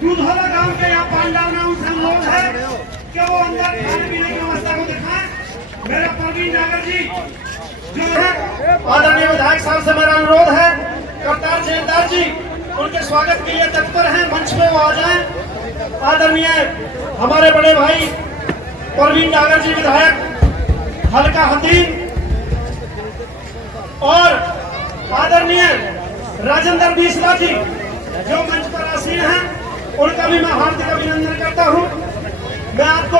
दूधौला गांव के यहाँ पांडाल में उनसे अनुरोध है कि वो अंदर खाने पीने की व्यवस्था को दिखाएं। मेरे प्रवीण नागर जी जो है आदरणीय विधायक साहब से मेरा अनुरोध है, करतार जयंतार जी उनके स्वागत के लिए तत्पर हैं, मंच पे वो आ जाएं। आदरणीय हमारे बड़े भाई प्रवीण नागर जी विधायक हल्का हतीन और आदरणीय राजेंद्र बीसला जी जो मंच पर आसीन हैं, उनका भी मैं हार्दिक अभिनंदन करता हूं। मैं आपको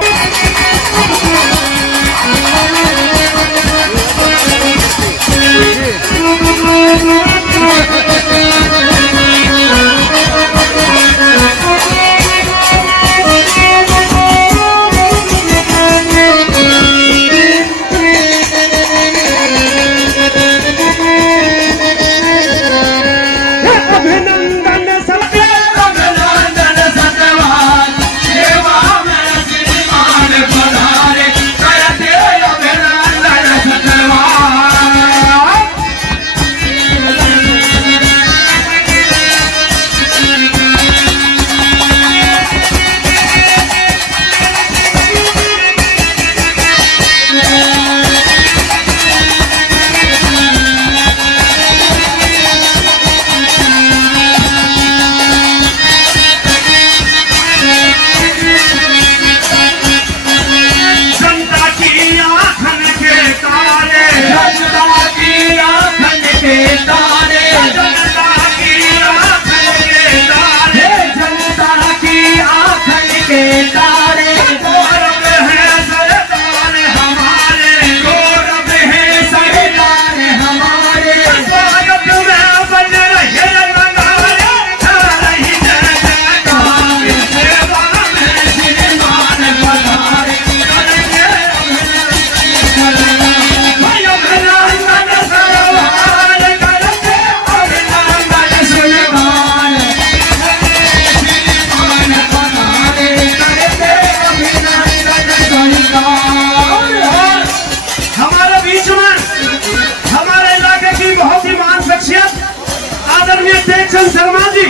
शर्मा जी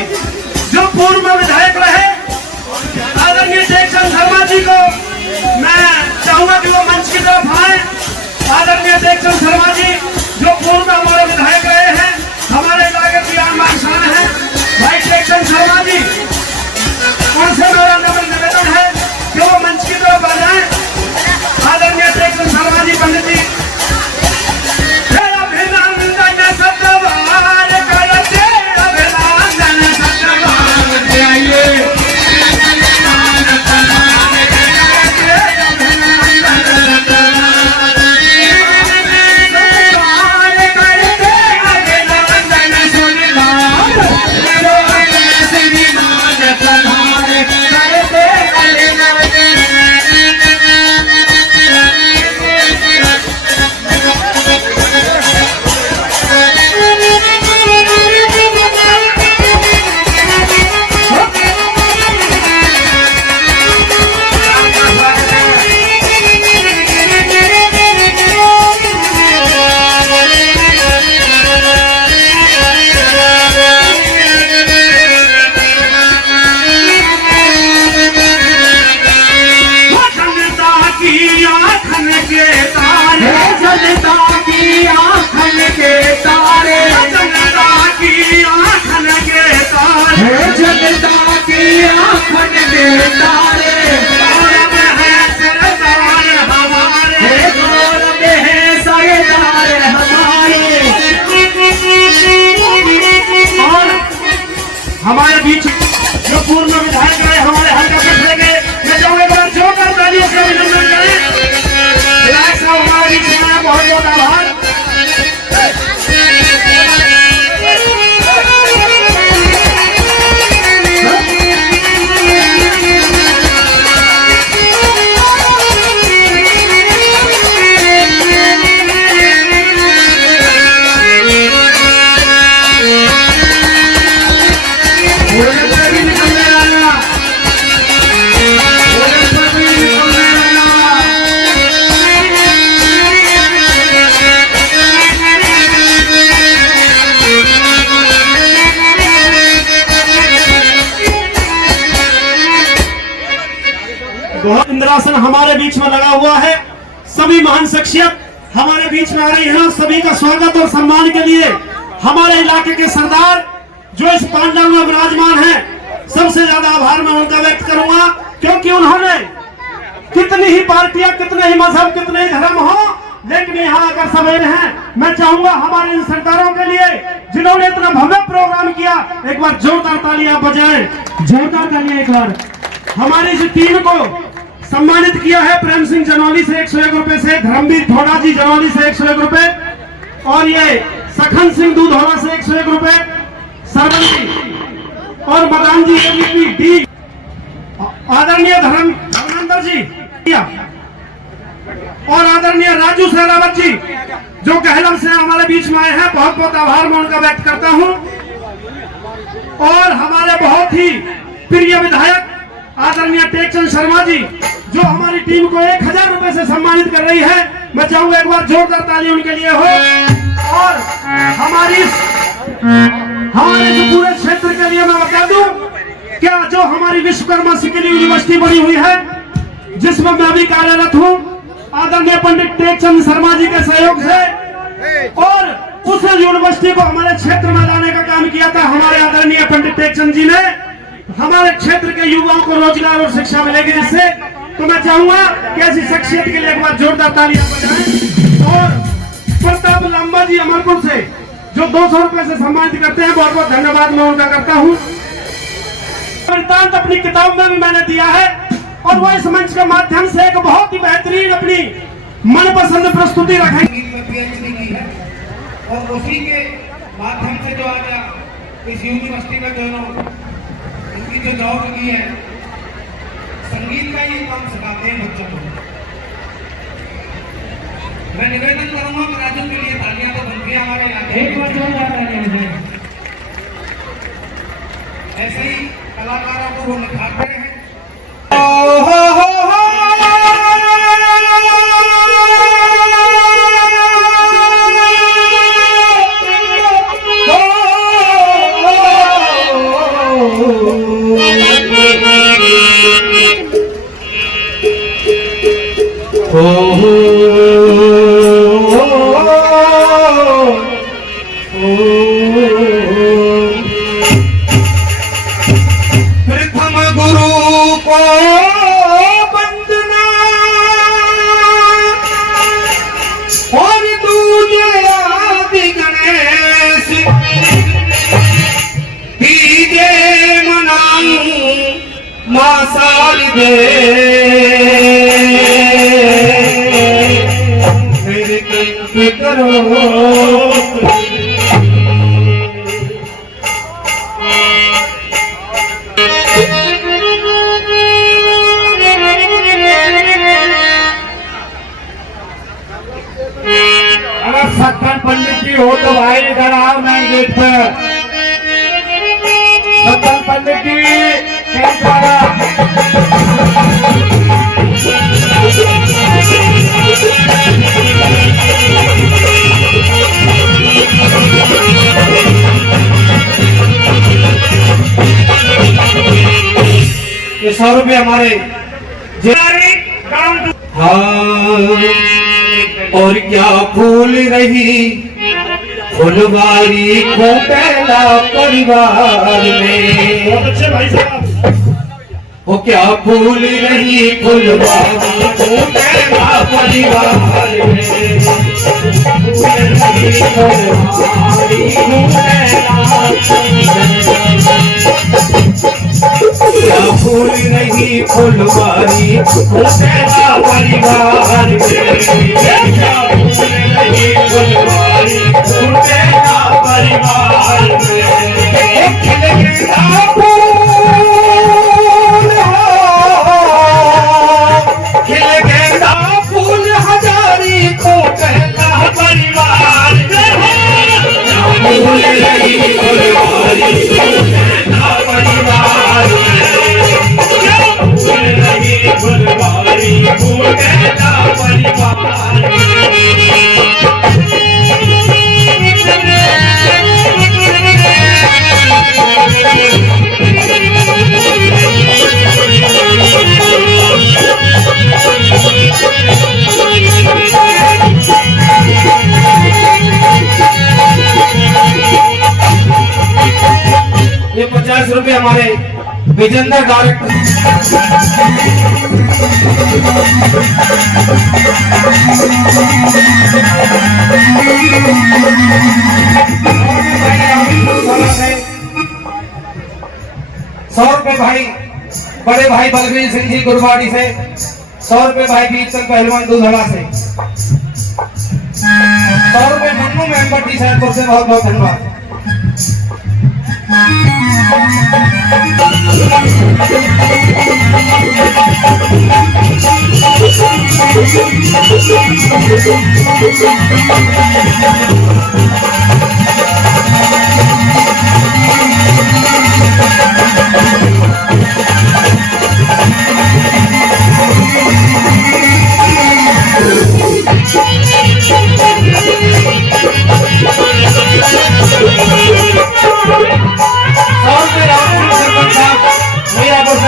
जो पूर्व विधायक रहे, आदरणीय टेकचंद शर्मा जी को मैं चाहूंगा कि वो मंच की तरफ आए। आदरणीय टेकचंद शर्मा जी जो पूर्व हमारे विधायक रहे हैं, हमारे इलाके की आम शान है भाई टेकचंद शर्मा जी, उनसे मेरा नम्र निवेदन है कि वो मंच की तरफ आ जाए। आदरणीय टेकचंद शर्मा जी पंडित जी हमारे बीच जो पूर्व विधायक रहे हमारे हल्का फैसले के, मैं चाहूंगा एक बार जोरदार तालियों से अभिनंदन करें। विधायक साहब हमारे बीच में बहुत बहुत आभार। बहुत इंद्रासन हमारे बीच में लगा हुआ है। सभी महान शख्सियत हमारे बीच में आ रही है। सभी का स्वागत और सम्मान के लिए हमारे इलाके के सरदार जो इस पांडाल में विराजमान है, सबसे ज्यादा आभार मैं उनका व्यक्त करूंगा, क्योंकि उन्होंने कितनी ही पार्टियां, कितने ही मजहब, कितने ही धर्म हो, लेकिन यहाँ आकर सवेरे हैं। मैं चाहूंगा हमारे इन सरदारों के लिए जिन्होंने इतना भव्य प्रोग्राम किया, एक बार जोरदार तालियां बजाएं, जोरदार तालियां एक बार। हमारी इस टीम को सम्मानित किया है प्रेम सिंह जनौली से 101 रुपए से, धर्मवीर थोड़ा जी जनौली से 101 रुपए, और ये सखन सिंह दूधौला से 101 रुपए, सरवन जी और मदान जी एबीपी डी, आदरणीय धर्मेंद्र जी और आदरणीय राजू सहरावत जी जो कहलम से हमारे बीच में आए हैं, बहुत बहुत आभार मैं उनका व्यक्त करता हूं। और हमारे बहुत ही प्रिय विधायक आदरणीय टेकचंद शर्मा जी जो हमारी टीम को 1000 रुपए से सम्मानित कर रही है, मैं चाहूंगा एक बार जोरदार ताली उनके लिए हो। और हमारे इस पूरे क्षेत्र के लिए मैं बता दूं, क्या जो हमारी विश्वकर्मा स्किल यूनिवर्सिटी बनी हुई है, जिसमें मैं भी कार्यरत हूं, आदरणीय पंडित टेकचंद शर्मा जी के सहयोग से, और उस यूनिवर्सिटी को हमारे क्षेत्र में लाने का काम किया था हमारे आदरणीय पंडित टेकचंद जी ने। हमारे क्षेत्र के युवाओं को रोजगार और शिक्षा मिलेगी जिससे। तो मैं चाहूंगा कि ऐसी शख्सियत के लिए एक बार जोरदार तालियां बजाएं। और प्रताप लांबा जी अमरपुर से जो 200 रुपए से सम्मानित करते हैं, बहुत बहुत धन्यवाद मैं उनका करता हूँ। वृत्तांत अपनी किताब में भी मैंने दिया है, और वो इस मंच के माध्यम से एक बहुत ही बेहतरीन अपनी मनपसंद प्रस्तुति रखेंगे। पीएचडी की है और उसी के माध्यम से जो आज इस यूनिवर्सिटी में दोनों इनकी जो जॉब की है, संगीत का ये काम सिखाते हैं बच्चों को। मैं निवेदन करूंगा कि राजू के लिए तालियां तो बनती है हमारे इलाके में। ऐसे ही कलाकारों को वो निखारते हैं। प्रथम गुरु को वंदना और दूजे आदि गणेश, तीजे मनाऊं मां शारदे, मेरे कंठ करो सत्तर पंडित जी हो तो भाई इधर आओ मेन गेट पर। सत्तर पंडित जी ये 100 रुपये हमारे। हाँ, और क्या फूल रही फुलवारी को पहला परिवार में। बहुत अच्छे भाई साहब। वो क्या फूल रही फुलवारी को पहला परिवार में, फुलवारी को क्या फूल रही फुलवारी को पहला परिवार में, क्या फूल रही फुलवारी को पहला परिवार में, खिल गया खिल गया फूल हजारी को पहला परिवार में, फूल रही फुलवारी को पहला परिवार में, फूल रही फुलवारी को पहला परिवार में। वाले विजेंद्र डायरेक्टर ₹100 भाई बड़े भाई बलवीर सिंह जी गुरबाड़ी से, ₹100 भाई बीरचंद पहलवान दूधड़ा से, ₹100 मन्नू मेंबर टी सैदपुर से, बहुत बहुत धन्यवाद।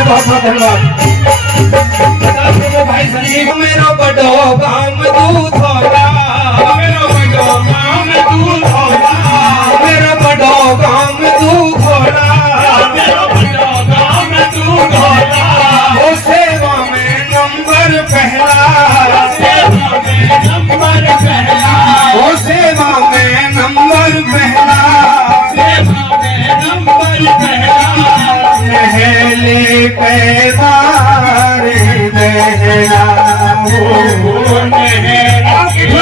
बहुत बहुत धन्यवाद। भाई संजीव मेरो बड़ो गाम दूध होला, मेरो बड़ो गाम दूध होला, मेरो बड़ो गाम दूध होला, मेरो बड़ो गाम दूध होला। ओ सेवा में नंबर पहला, सेवा में नंबर पहला, ओ सेवा में नंबर पहला, सेवा में नंबर पहला। नहले पैदार दहला हो नहला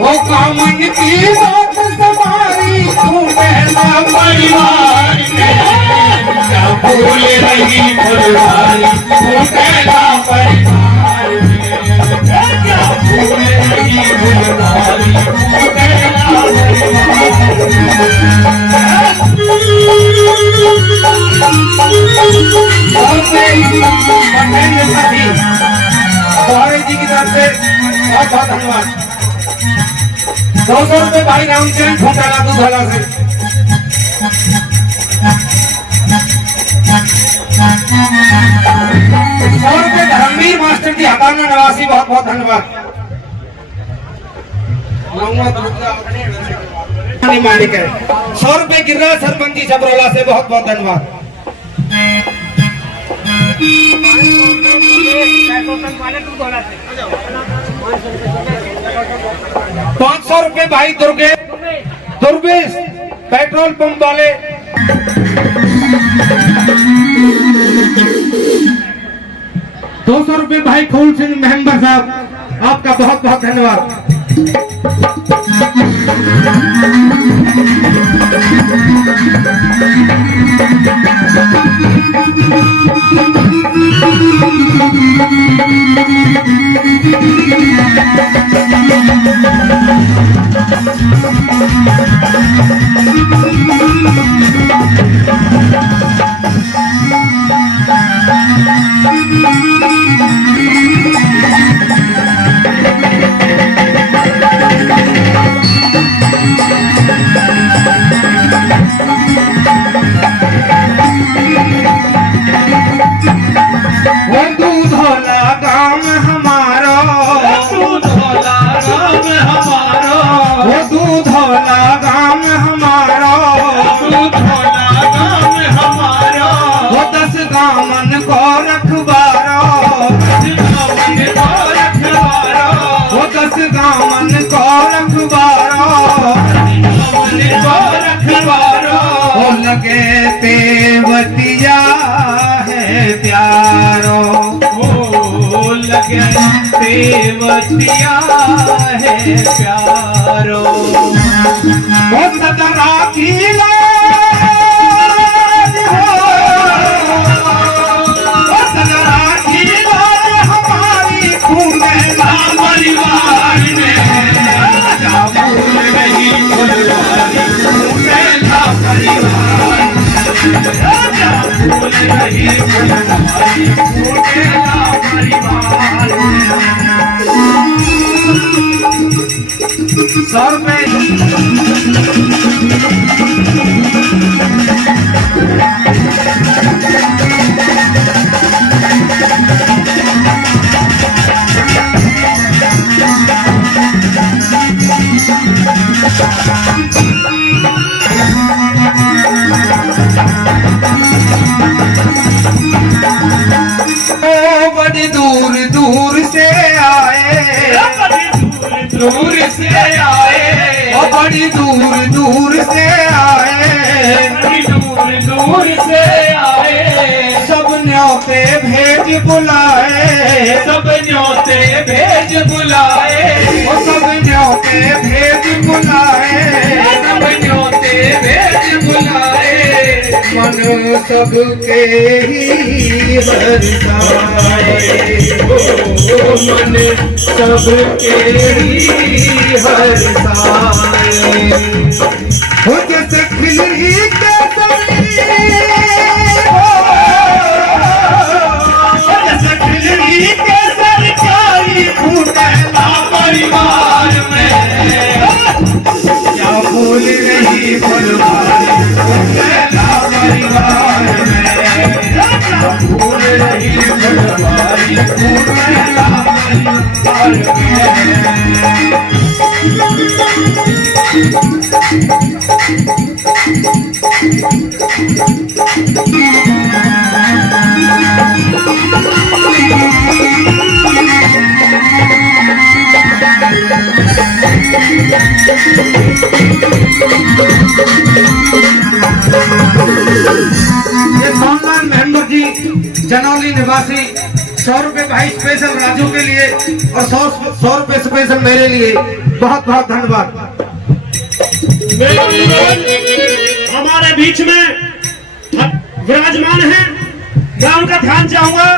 वो कामन की बात सवारी तू पहला परिवार क्या भूल रही फुलवारी तू पहला परिवार जी की तरफ से बहुत बहुत धन्यवाद। ₹200 भाई रामचंद्र घोटाला दूधला से, ₹100 धर्मवीर मास्टर जी हकाना निवासी, बहुत बहुत धन्यवाद। मालिक है ₹100 गिरिराज सरपंची छबरौला से, बहुत बहुत धन्यवाद। ₹500 भाई दुर्गेश पेट्रोल पंप वाले, ₹200 भाई फूल सिंह मेंबर साहब, आपका बहुत बहुत धन्यवाद। दामन को रखबारो, वो 10 दामन को रखबारो, वो लगे तेवतिया है प्यारो, वो लगे तेवतिया है प्यारो, वो सदरा की दूर से आए, और बड़ी दूर दूर से आए, बड़ी दूर दूर से आए, सब न्योते भेज बुलाए, सब न्योते भेज बुलाए, और सब न्योते भेज बुलाए, सब न्योते भेज बुलाए, मन सबके ही हरसाए, ओ मन सबके ही हरसाए, हो जैसे खिलरी केसरी, जैसे खिलरी केसरी प्यारी फूटेला परिवार में, क्या फूल नहीं फुलवारी फूटेला परिवार में, क्या फूल नहीं फुलवारी फूटेला परिवार में। ये सोमनाथ मेहंदर जी जनौली निवासी 100 रुपए भाई स्पेशल राजू के लिए और 100 रुपए स्पेशल मेरे लिए, बहुत बहुत धन्यवाद। हमारे बीच में विराजमान हैं, मैं उनका ध्यान चाहूंगा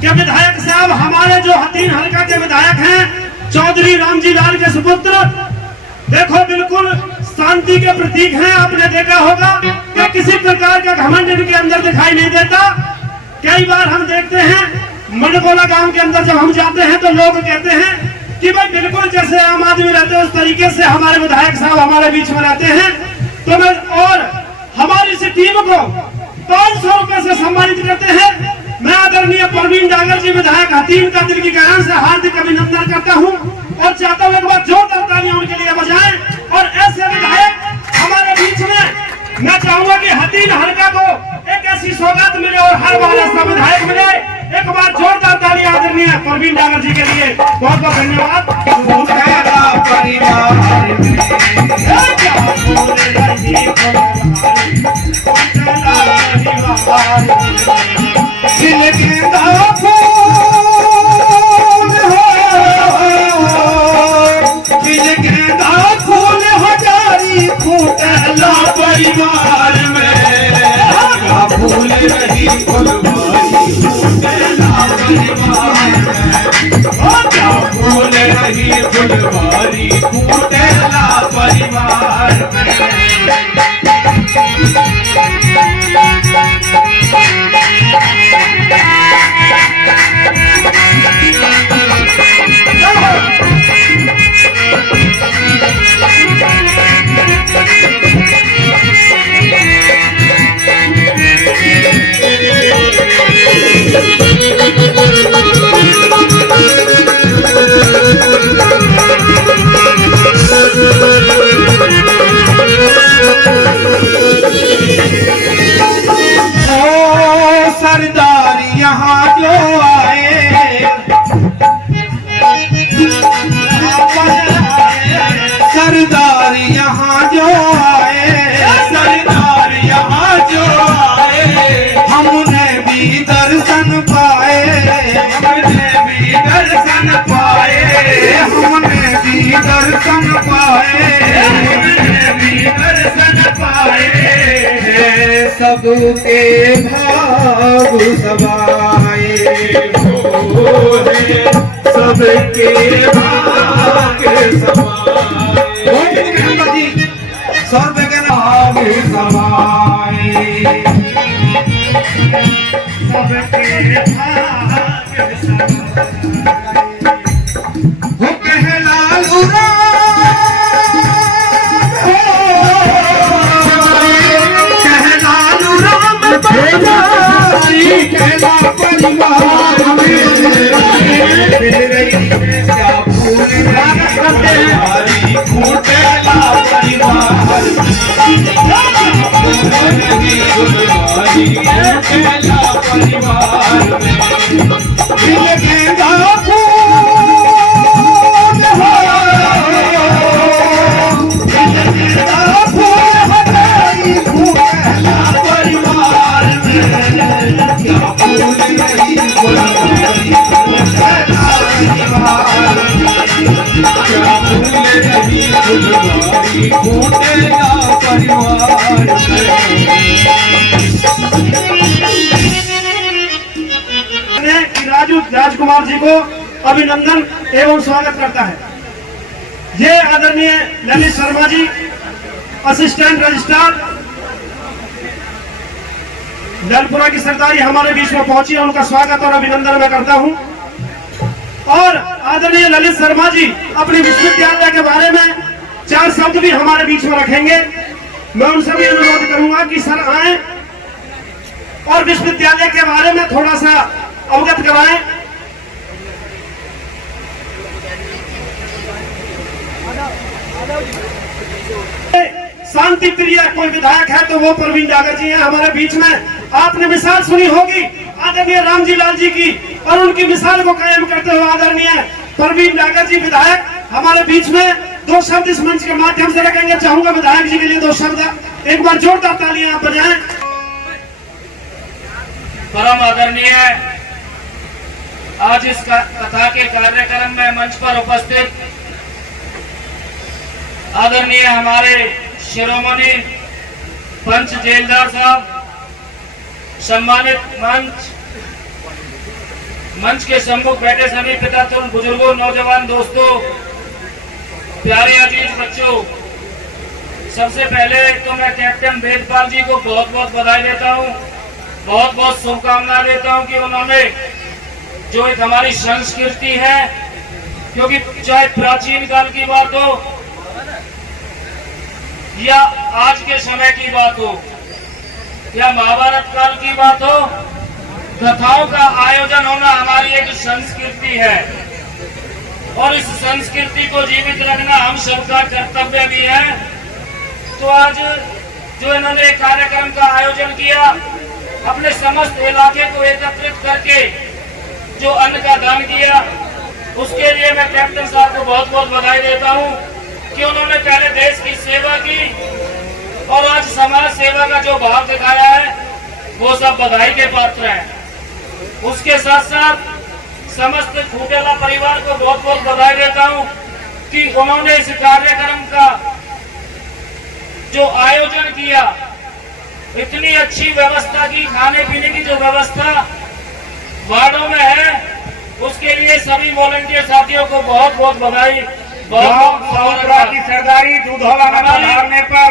कि विधायक साहब हमारे जो हतीन हल्का के विधायक हैं चौधरी रामजी लाल के सुपुत्र, देखो बिल्कुल शांति के प्रतीक हैं। आपने देखा होगा कि किसी प्रकार का घमंड इनके अंदर दिखाई नहीं देता। कई बार हम देखते हैं मंडगोला गांव के अंदर जब हम जाते हैं तो लोग कहते हैं कि भाई बिल्कुल जैसे आम आदमी रहते हैं उस तरीके से हमारे विधायक साहब हमारे बीच में रहते हैं। तो मैं और हमारी इस टीम को 500 रुपए से सम्मानित करते हैं। मैं आदरणीय प्रवीण डागर जी विधायक हतीम का दिल की गहराई से हार्दिक अभिनंदन करता हूं और चाहता हूं एक बार जोरदार तालियां उनके लिए बजाएं। और ऐसे विधायक हमारे बीच में मैं चाहूंगा कि हतीम हल्का को एक ऐसी सौगात मिले और हर बार ऐसा विधायक मिले। एक बार जोरदार तालियां आदरणीय प्रवीण डागर जी के लिए, बहुत बहुत धन्यवाद। परिवार में फूल रही फुलवारी फूटेला परिवार में, क्या फूल रही फुलवारी फूटेला परिवार में। सरदार यहाँ जो आए, सरदार यहाँ जो आए, सरदार यहाँ जो आए, हमने भी दर्शन पाए, हमने भी दर्शन पाए, हमने भी दर्शन पाए, हमने भी दर्शन पाए। सबके भाग सवाए सबके भाग सवाए, 100 रुपए के भाग सवाए, सबके भाग सवाए। हो कहलालू कहला परिवार फूटेला परिवार परिवार फुलवारी फूटेगा परिवार में। कि राजू राजकुमार जी को अभिनंदन एवं स्वागत करता है। ये आदरणीय ललित शर्मा जी असिस्टेंट रजिस्ट्रार दलपुरा की सरदारी हमारे बीच में पहुंची है, उनका स्वागत और अभिनंदन मैं करता हूं। और आदरणीय ललित शर्मा जी अपने विश्वविद्यालय के बारे में 4 शब्द भी हमारे बीच में रखेंगे। मैं उनसे भी अनुरोध करूंगा कि सर आए और विश्वविद्यालय के बारे में थोड़ा सा अवगत कराएं। शांति प्रिय कोई विधायक है तो वो प्रवीण डागर जी हैं हमारे बीच में। आपने मिसाल सुनी होगी आदरणीय रामजी लाल जी की, और उनकी मिसाल को कायम करते हुए आदरणीय प्रवीण डागर जी विधायक हमारे बीच में 2 शब्द इस मंच के माध्यम से रखेंगे। चाहूंगा विधायक जी के लिए 2 शब्द एक बार जोरदार तालियां आप बजाएं। परम आदरणीय आज इस कथा के कार्यक्रम में मंच पर उपस्थित आदरणीय हमारे शिरोमणि पंच जेलदार साहब, सम्मानित मंच के सम्मुख बैठे सभी पिता तरुण बुजुर्गों, नौजवान दोस्तों, प्यारे अजीज बच्चों, सबसे पहले तो मैं कैप्टन वेदपाल जी को बहुत बहुत बधाई देता हूं, बहुत बहुत शुभकामनाएं देता हूं कि उन्होंने जो एक हमारी संस्कृति है, क्योंकि चाहे प्राचीन काल की बात हो या आज के समय की बात हो या महाभारत काल की बात हो, कथाओं का आयोजन होना हमारी एक संस्कृति है और इस संस्कृति को जीवित रखना हम सबका कर्तव्य भी है। तो आज जो इन्होंने कार्यक्रम का आयोजन किया, अपने समस्त इलाके को एकत्रित करके जो अन्न का दान किया, उसके लिए मैं कैप्टन साहब को बहुत बहुत बधाई देता हूं कि उन्होंने पहले देश की सेवा की और आज समाज सेवा का जो भाव दिखाया है वो सब बधाई के पात्र हैं। उसके साथ साथ समस्त खूटेला परिवार को बहुत बहुत बधाई देता हूं कि उन्होंने इस कार्यक्रम का जो आयोजन किया, इतनी अच्छी व्यवस्था की, खाने पीने की जो व्यवस्था वार्डों में है, उसके लिए सभी वॉलंटियर साथियों को बहुत बहुत बधाई, बहुत की सरदारी दूधौला में पधारने पर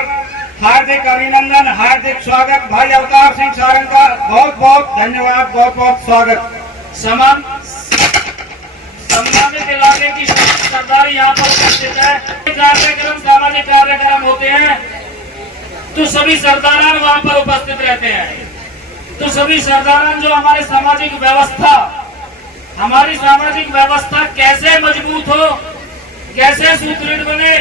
हार्दिक अभिनंदन, हार्दिक स्वागत। भाई अवतार सिंह सारंग का बहुत बहुत धन्यवाद, बहुत बहुत स्वागत। सम्मानित इलाके की सरदारी यहाँ पर उपस्थित है। कार्यक्रम सामाजिक कार्यक्रम होते हैं तो सभी सरदारान वहाँ पर उपस्थित रहते हैं। तो सभी सरदारान जो हमारे हमारी सामाजिक व्यवस्था कैसे मजबूत हो, कैसे सुदृढ़ बने,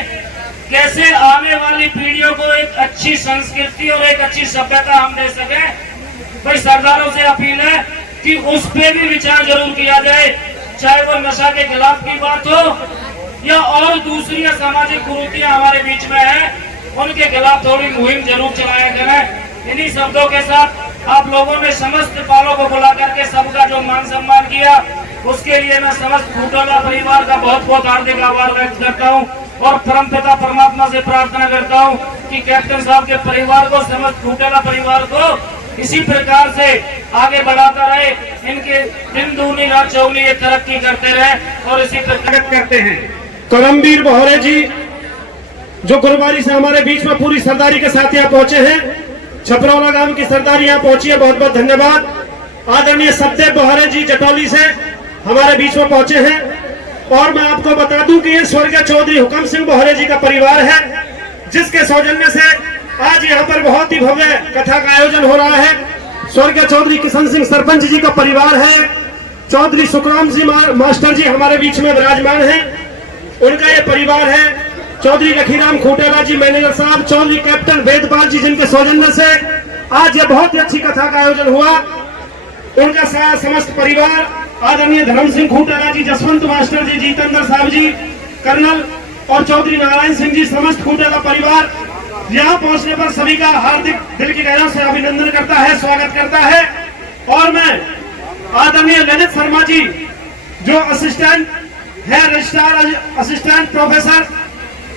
कैसे आने वाली पीढ़ियों को एक अच्छी संस्कृति और एक अच्छी सभ्यता हम दे सके, भाई सरदारों से अपील है कि उस पे भी विचार जरूर किया जाए। चाहे वो नशा के खिलाफ की बात हो या और दूसरी सामाजिक कुरीतियां हमारे बीच में है, उनके खिलाफ थोड़ी मुहिम जरूर चलाया करें। इन्हीं शब्दों के साथ आप लोगों ने समस्त पालों को बुला करके सबका जो मान सम्मान किया, उसके लिए मैं समस्त खूटेला परिवार का बहुत बहुत हार्दिक आभार व्यक्त करता हूं और परमपिता परमात्मा से प्रार्थना करता हूं कि कैप्टन साहब के परिवार को, समस्त खूटेला परिवार को इसी प्रकार से आगे बढ़ाता रहे, इनके दिन दूनी रात चौगुनी ये तरक्की करते रहे और इसी प्रकार करते हैं। करमवीर बहोरे जी जो गुरुवारी से हमारे बीच में पूरी सरदारी के साथ यहाँ पहुंचे हैं, छपरौला गांव की सरदारी यहाँ पहुंची है, बहुत बहुत धन्यवाद। आदरणीय सतदेव बहोरे जी जटौली से हमारे बीच में पहुंचे हैं और मैं आपको बता दूं कि ये स्वर्गीय चौधरी हुकम सिंह बहोरे जी का परिवार है, जिसके सौजन्य से आज यहाँ पर बहुत ही भव्य कथा का आयोजन हो रहा है। स्वर्गीय चौधरी किशन सिंह सरपंच जी का परिवार है, चौधरी सुखराम जी मास्टर जी हमारे बीच में विराजमान हैं, उनका ये परिवार है, चौधरी लखीराम खूटेला जी मैनेजर साहब, चौधरी कैप्टन वेदपाल जी जिनके सौजन्य से आज ये बहुत ही अच्छी कथा का आयोजन हुआ, उनका समस्त परिवार, आदरणीय धर्म सिंह खूटेला जी, जसवंत मास्टर जी, जितेंद्र साहब जी, कर्नल और चौधरी नारायण सिंह जी, समस्त खूटेला परिवार यहाँ पहुंचने पर सभी का हार्दिक दिल की गहराई से अभिनंदन करता है, स्वागत करता है। और मैं आदरणीय ललित शर्मा जी जो असिस्टेंट है, रजिस्ट्रार असिस्टेंट प्रोफेसर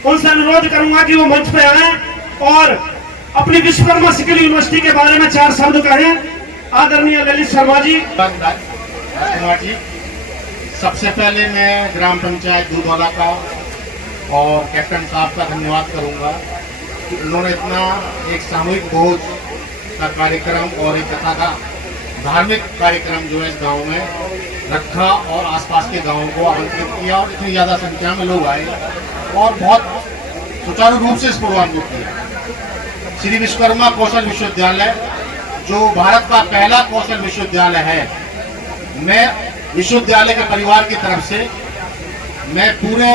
उनसे अनुरोध करूंगा कि वो मंच पे आए और अपनी विश्वकर्मा स्किल यूनिवर्सिटी के बारे में 4 शब्द कहें। आदरणीय ललित शर्मा जी। कुमार जी, सबसे पहले मैं ग्राम पंचायत दूधौला का और कैप्टन साहब का धन्यवाद करूंगा कि उन्होंने इतना एक सामूहिक भोज का कार्यक्रम और एक कथा का धार्मिक कार्यक्रम जो है इस गांव में रखा और आसपास के गांवों को आमंत्रित किया और इतनी ज़्यादा संख्या में लोग आए और बहुत सुचारू रूप से इस प्रोग्राम को किया। श्री विश्वकर्मा कौशल विश्वविद्यालय जो भारत का पहला कौशल विश्वविद्यालय है, मैं विश्वविद्यालय के परिवार की तरफ से मैं पूरे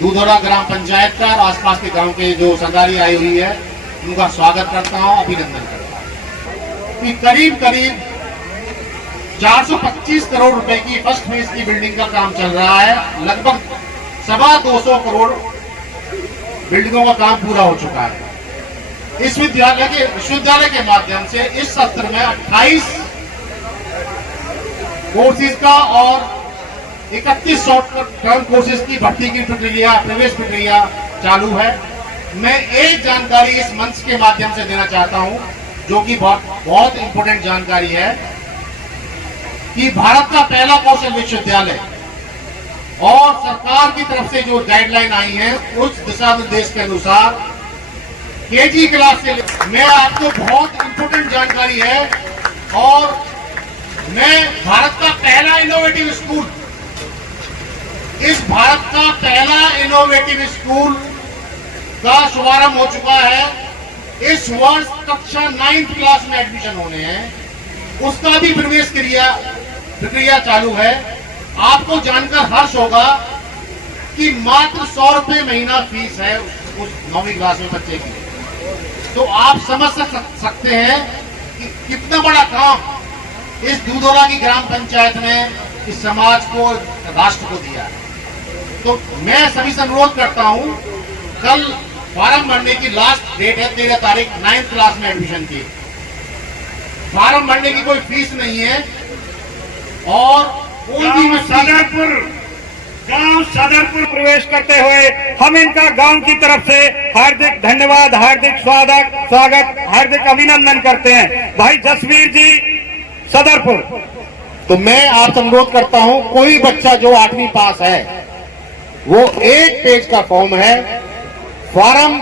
दूधौला ग्राम पंचायत का और आसपास के गांव के जो सरदारी आई हुई है उनका स्वागत करता हूं, अभिनंदन करता हूं। कि करीब करीब 425 करोड़ रुपए की फर्स्ट फेज की बिल्डिंग का काम चल रहा है। लगभग 225 करोड़ बिल्डिंगों का काम पूरा हो चुका है। इस विश्वविद्यालय के माध्यम से इस सत्र में 28 कोर्सेज का और 31 शॉर्ट टर्म कोर्सेज की भर्ती की प्रक्रिया, प्रवेश प्रक्रिया चालू है। मैं एक जानकारी इस मंच के माध्यम से देना चाहता हूं जो कि बहुत इंपॉर्टेंट जानकारी है कि भारत का पहला कौशल विश्वविद्यालय और सरकार की तरफ से जो गाइडलाइन आई है उस दिशा निर्देश के अनुसार केजी क्लास से मैं आपको बहुत इंपॉर्टेंट जानकारी है और मैं भारत का पहला इनोवेटिव स्कूल, इस भारत का पहला इनोवेटिव स्कूल का शुभारंभ हो चुका है। इस वर्ष कक्षा 9th क्लास में एडमिशन होने हैं, उसका भी प्रवेश प्रक्रिया चालू है। आपको जानकर हर्ष होगा कि मात्र 100 रुपए महीना फीस है उस 9वीं क्लास में बच्चे की। तो आप समझ सकते हैं कि कितना बड़ा काम इस दूधौला की ग्राम पंचायत ने इस समाज को, राष्ट्र को दिया है। तो मैं सभी से अनुरोध करता हूं, कल फॉर्म भरने की लास्ट डेट है 13 तारीख 9th क्लास में एडमिशन की। फॉर्म भरने की कोई फीस नहीं है और गांव सदरपुर प्रवेश करते हुए हम इनका गांव की तरफ से हार्दिक धन्यवाद, हार्दिक स्वागत, हार्दिक अभिनंदन करते हैं। भाई जसवीर जी सदरपुर। तो मैं आपसे अनुरोध करता हूं, कोई बच्चा जो 8वीं पास है वो एक पेज का फॉर्म है, फॉर्म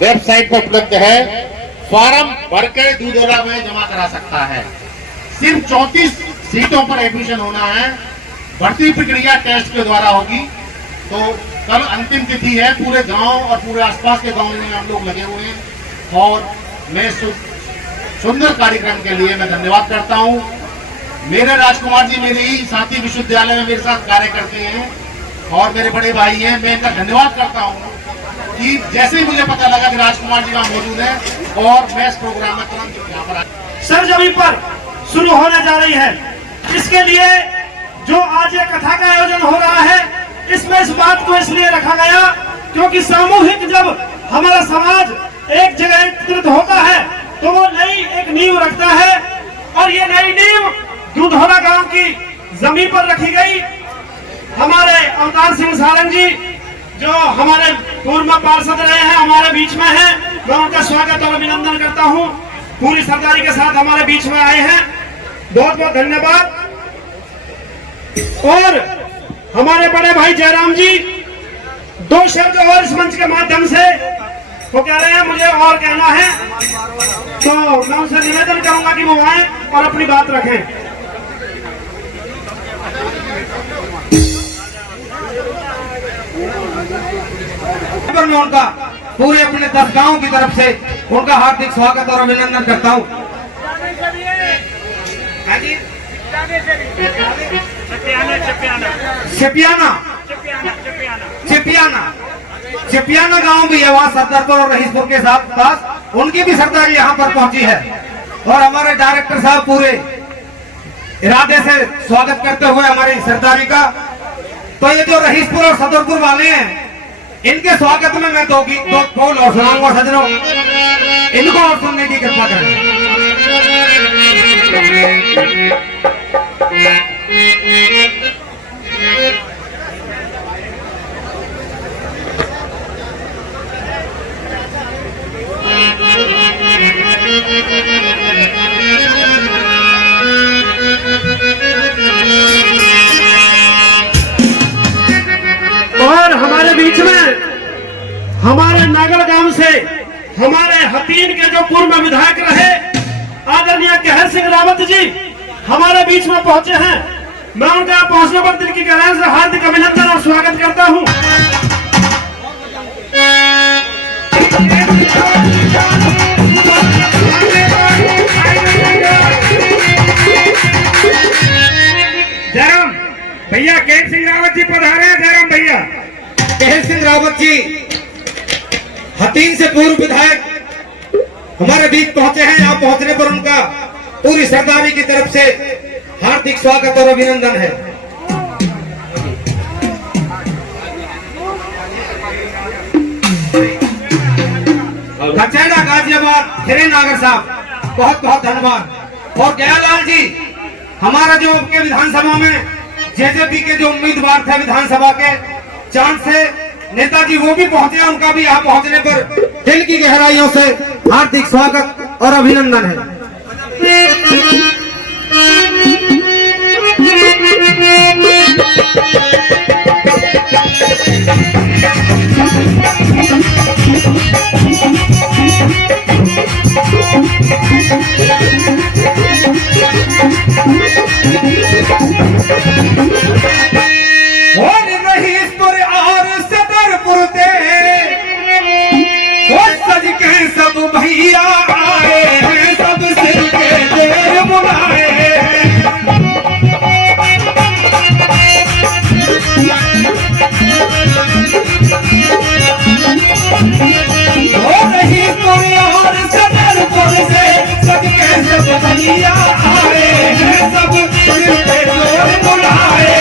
वेबसाइट पर उपलब्ध है, फॉर्म भरकर दूधौला में जमा करा सकता है। सिर्फ 34 सीटों पर एडमिशन होना है। भर्ती प्रक्रिया टेस्ट के द्वारा होगी। तो कल अंतिम तिथि है। पूरे गांव और पूरे आसपास के गांव में हम लोग लगे हुए हैं और मैं सुंदर कार्यक्रम के लिए मैं धन्यवाद करता हूं। मेरे राजकुमार जी मेरे ही साथी विश्वविद्यालय में मेरे साथ कार्य करते हैं और मेरे बड़े भाई हैं। मैं इनका धन्यवाद करता हूं कि जैसे ही मुझे पता लगा कि राजकुमार जी वहां मौजूद है और मैं इस प्रोग्राम में तुरंत यहाँ पर सरजमीन पर शुरू होने जा रही है। इसके लिए जो आज ये कथा का आयोजन हो रहा है, इसमें इस बात को इसलिए रखा गया क्योंकि सामूहिक जब हमारा समाज एक जगह एकत्रित होता है तो वो नई एक नींव रखता है और ये नई नींव दूधौला गांव की जमीन पर रखी गई। हमारे अवतार सिंह सारंग जी जो हमारे पूर्व में पार्षद रहे हैं, हमारे बीच में हैं, मैं उनका स्वागत और अभिनंदन करता हूं। पूरी सरदारी के साथ हमारे बीच में आए हैं, बहुत बहुत धन्यवाद। और हमारे बड़े भाई जयराम जी 2 शब्द और इस मंच के माध्यम से वो कह रहे हैं, मुझे और कहना है, तो मैं उनसे निवेदन करूंगा कि वो आए और अपनी बात रखें। मैं उनका पूरे अपने 10 गांव की तरफ से उनका हार्दिक स्वागत और अभिनंदन करता हूं। चिपियाना गांव भी है वहाँ सरदारपुर और रहीसपुर के साथ पास, उनकी भी सरदारी यहाँ पर पहुंची है और हमारे डायरेक्टर साहब पूरे इरादे से स्वागत करते हुए हमारी सरदारी का। तो ये जो रहीसपुर और सदरपुर वाले हैं, इनके स्वागत में मैं दो बोल और सुनाऊंगा सजनों, इनको और सुनने की कृपा करें। हमारे नागरगांव से हमारे हतीन के जो पूर्व विधायक रहे आदरणीय कहर सिंह रावत जी हमारे बीच में पहुंचे हैं। मैं उनका पहुंचने पर दिल की गहराई से हार्दिक अभिनंदन और स्वागत करता हूं। जयराम भैया कहर सिंह रावत जी पधारे हैं। जयराम भैया कहर सिंह रावत जी हतीन से पूर्व विधायक हमारे बीच पहुंचे हैं। यहाँ पहुंचने पर उनका पूरी सरदारी की तरफ से हार्दिक स्वागत और अभिनंदन है। कचेड़ा गाजियाबाद नागर साहब बहुत बहुत धन्यवाद। और गयालाल जी हमारा जो आपके विधानसभा में जेजेपी के जो उम्मीदवार थे विधानसभा के चांद से नेताजी वो भी पहुंचे। उनका भी यहाँ पहुंचने पर दिल की गहराइयों से हार्दिक स्वागत और अभिनंदन है। भैया आए हैं सब सिर के देर बुलाए हो रही और सदरपुर से सज के सब भैया आए हैं सब सिर के देर बुलाए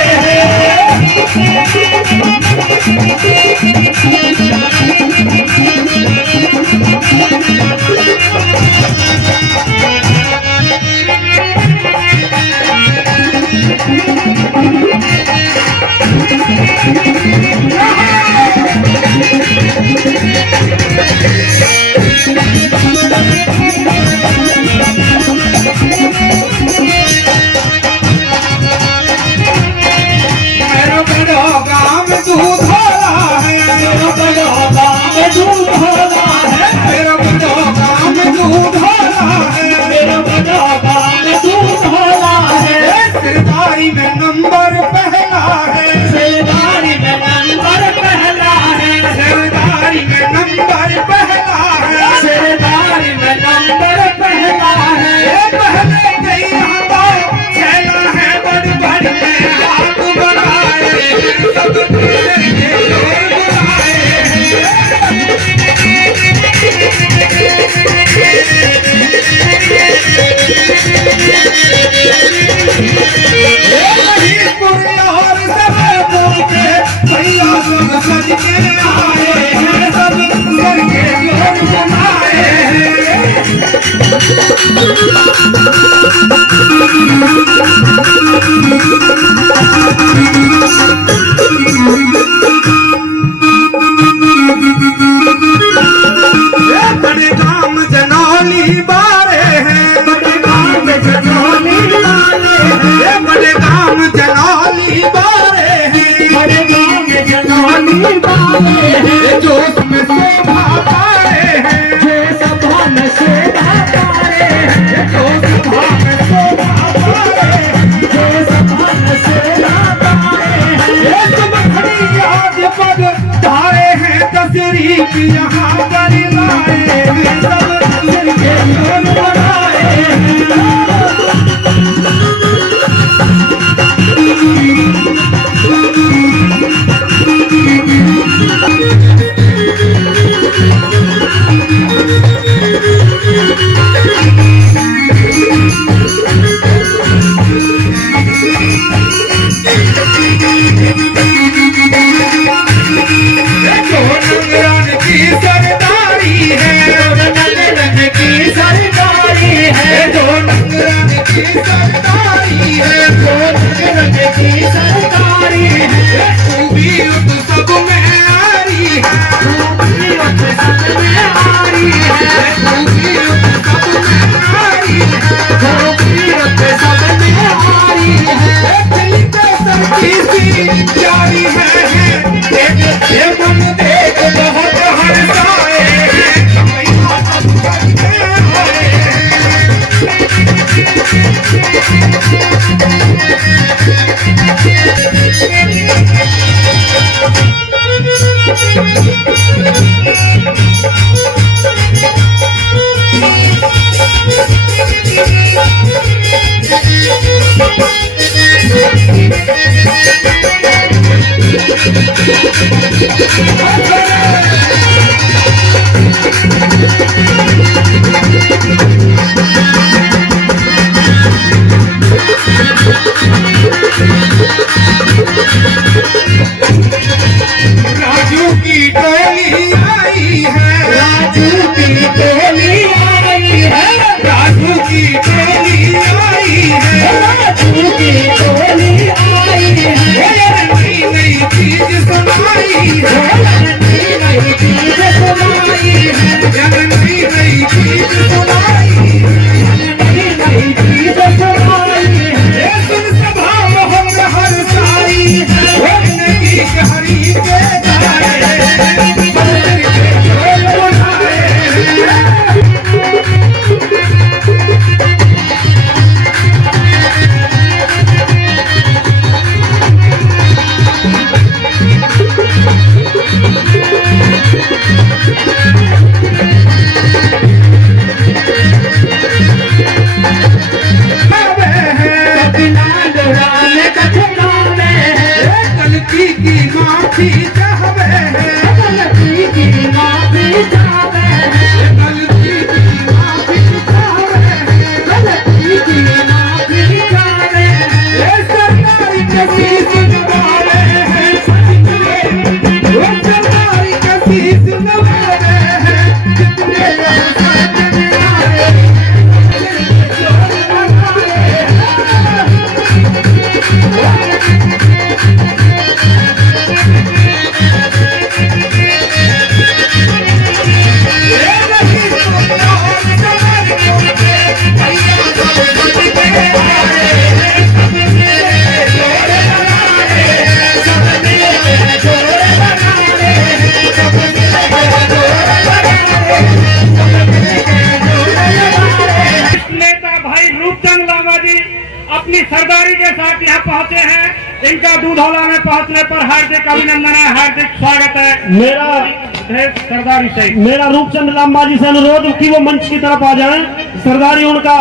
बड़े काम जनौली बारे हैं, बड़े काम जनौली बारे हैं, बड़े काम जनौली बारे हैं, बड़े काम जनौली बारे हैं, जो उसमें शोभा पारे हैं, जो सभा में शोभा पारे हैं, जो सभा में शोभा पारे हैं, जो सभा में शोभा पारे हैं, ये सब खड़ी आज पग धारे हैं तशरीफ यहाँ पर लाए हैं, सब सिर के लोग बनाए हैं। सरदारी है राजू की टोली आई है, राजू की टोली आई है, राजू की टोली आई है, राजू की टोली आई है, नई नई चीज सुनाई है, नई नई चीज सुनाई है, नई नई चीज सुनाई है, नई नई चीज सुनाई है। सुन सभा मोहम्मद हर साई है, नदी हरी के दाए, मंदिर के ढोल बुलाए, गलती की माफी चाहवे है, गलती की माफी चाहवे हैं, गलती की माफी चाहवे है, गलती की माफी चाहवे हैं। सरकारी कसी सुनवावे है, सरकारी कसी सुनवावे है, जितने नेता भाई रूपचंद लांबा जी अपनी सरदारी के साथ यहाँ पहुंचे हैं। इनका दूधौला में पहुंचने पर हार्दिक अभिनंदन है, हार्दिक स्वागत है। मेरा सरदारी से मेरा रूपचंद लांबा जी से अनुरोध कि वो मंच की तरफ आ जाएं। सरदारी उनका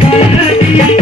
करेगी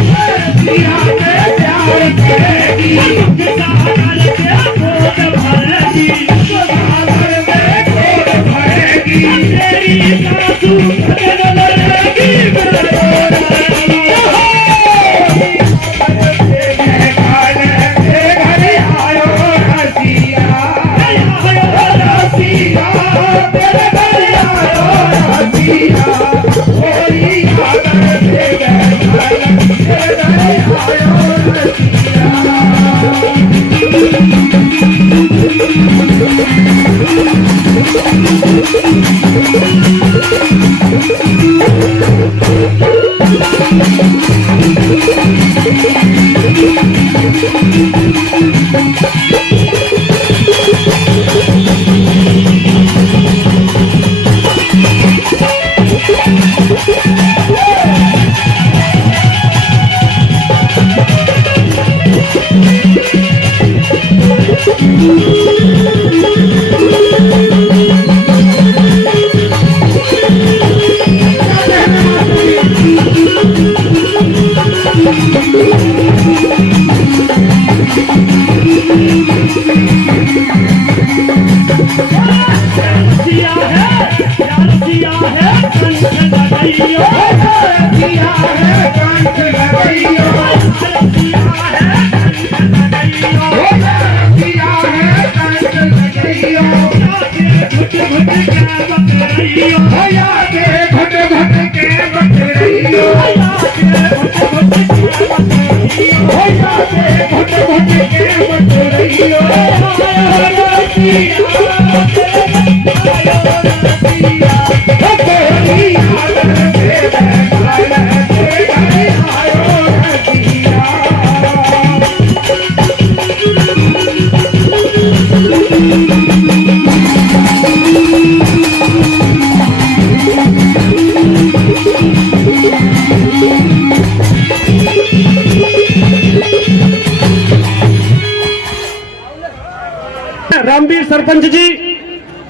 रामवीर सरपंच जी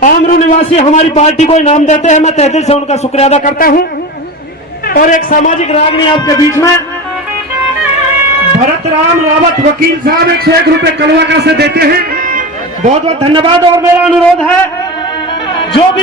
आमरू निवासी हमारी पार्टी को इनाम देते हैं। मैं तहे दिल से उनका शुक्रिया अदा करता हूं। और एक सामाजिक रागनी आपके बीच में भरत राम रावत वकील साहब 101 रुपए कलवाका से देते हैं। बहुत बहुत धन्यवाद। और मेरा अनुरोध है जो भी